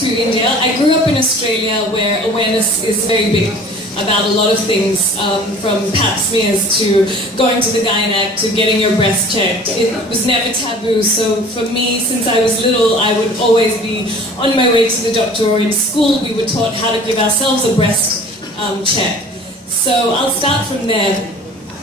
to India. I grew up in Australia where awareness is very big about a lot of things, from pap smears to going to the gynaec to getting your breast checked. It was never taboo, so for me, since I was little, I would always be on my way to the doctor, or in school we were taught how to give ourselves a breast check. So I'll start from there.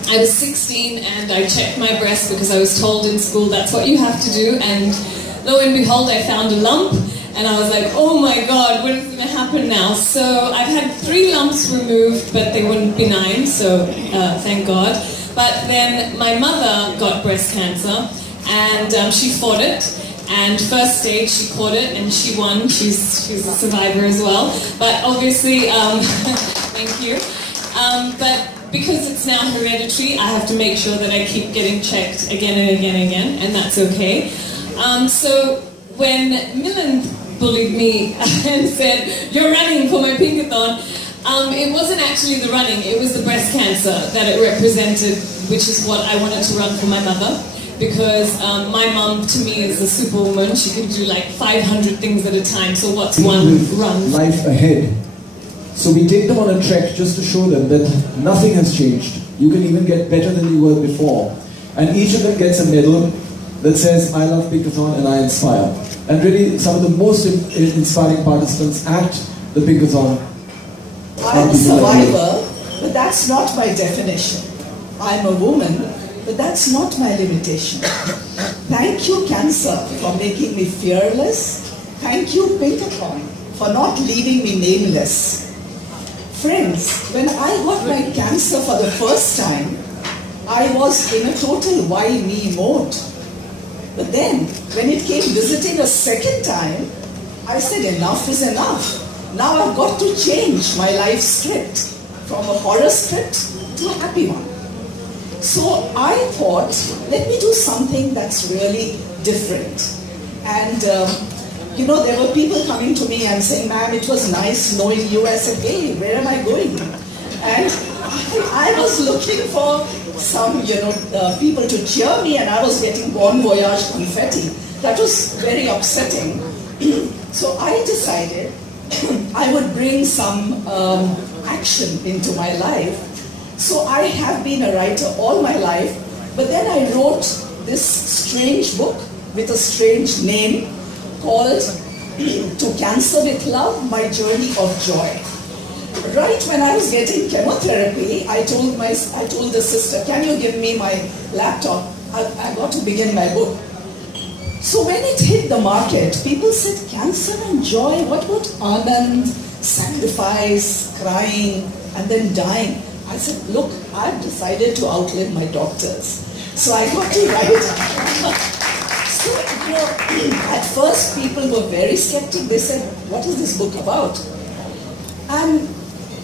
I was 16 and I checked my breast because I was told in school that's what you have to do, and lo and behold I found a lump. And I was like, oh my God, what is going to happen now? So I've had 3 lumps removed, but they weren't benign, so thank God. But then my mother got breast cancer, and she fought it. And first stage, she caught it, and she won. She's a survivor as well. But obviously, thank you. But because it's now hereditary, I have to make sure that I keep getting checked again and again and again, and that's okay. So when Milan bullied me and said, "You're running for my Pinkathon," it wasn't actually the running, it was the breast cancer that it represented, which is what I wanted to run for my mother, because my mom to me is a superwoman. She can do like 500 things at a time, so what's one run? Life ahead. So we take them on a trek just to show them that nothing has changed. You can even get better than you were before. And each of them gets a medal that says, "I love Pinkathon and I inspire." And really, some of the most inspiring participants at the Pinkathon. I'm a survivor, but that's not my definition. I'm a woman, but that's not my limitation. Thank you, cancer, for making me fearless. Thank you, Pinkathon, for not leaving me nameless. Friends, when I got my cancer for the first time, I was in a total why me mode. But then, when it came visiting a second time, I said enough is enough. Now I've got to change my life script from a horror script to a happy one. So I thought, let me do something that's really different. And you know, there were people coming to me and saying, "Ma'am, it was nice knowing you." I said, "Hey, where am I going?" And I was looking for some, people to cheer me, and I was getting bon voyage confetti. That was very upsetting. So I decided I would bring some action into my life. So I have been a writer all my life, but then I wrote this strange book with a strange name called "To Cancer with Love, My Journey of Joy." Right when I was getting chemotherapy, I told the sister, "Can you give me my laptop? I got to begin my book." So when it hit the market, people said, "Cancer and joy, what about Anand, sacrifice, crying, and then dying?" I said, "Look, I've decided to outlive my doctors." So I got to write. So, at first people were very skeptic. They said, "What is this book about?" And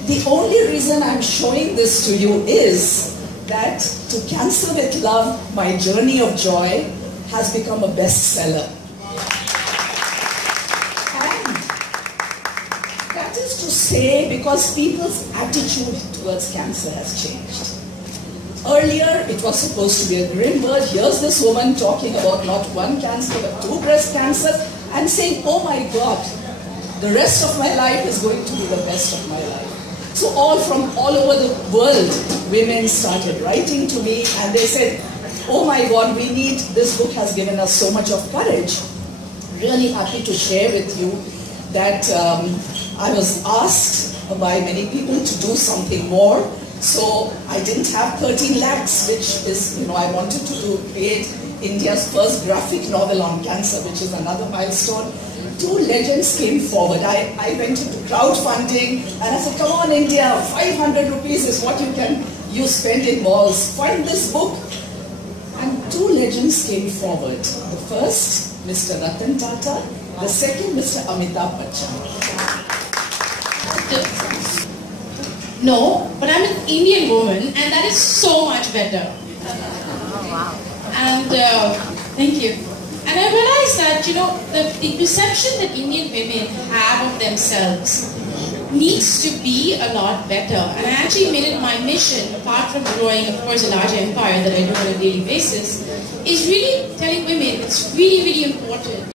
the only reason I'm showing this to you is that "To Cancer with Love, My Journey of Joy" has become a bestseller. And that is to say because people's attitude towards cancer has changed. Earlier, it was supposed to be a grim word. Here's this woman talking about not one cancer, but 2 breast cancers, and saying, "Oh my God, the rest of my life is going to be the best of my life." So from all over the world, women started writing to me, and they said, "Oh my God, this book has given us so much of courage." Really happy to share with you that I was asked by many people to do something more. So I didn't have 13 lakhs, which is, I wanted to create India's first graphic novel on cancer, which is another milestone. 2 legends came forward. I went into crowdfunding and I said, "Come on, India, 500 rupees is what you spend in malls. Find this book." And 2 legends came forward. The first, Mr. Ratan Tata. The second, Mr. Amitabh Bachchan. No, but I'm an Indian woman, and that is so much better. Oh, wow. And thank you. And I realized that, the perception that Indian women have of themselves needs to be a lot better. And I actually made it my mission, apart from growing, of course, a large empire that I do on a daily basis, is really telling women it's really, really important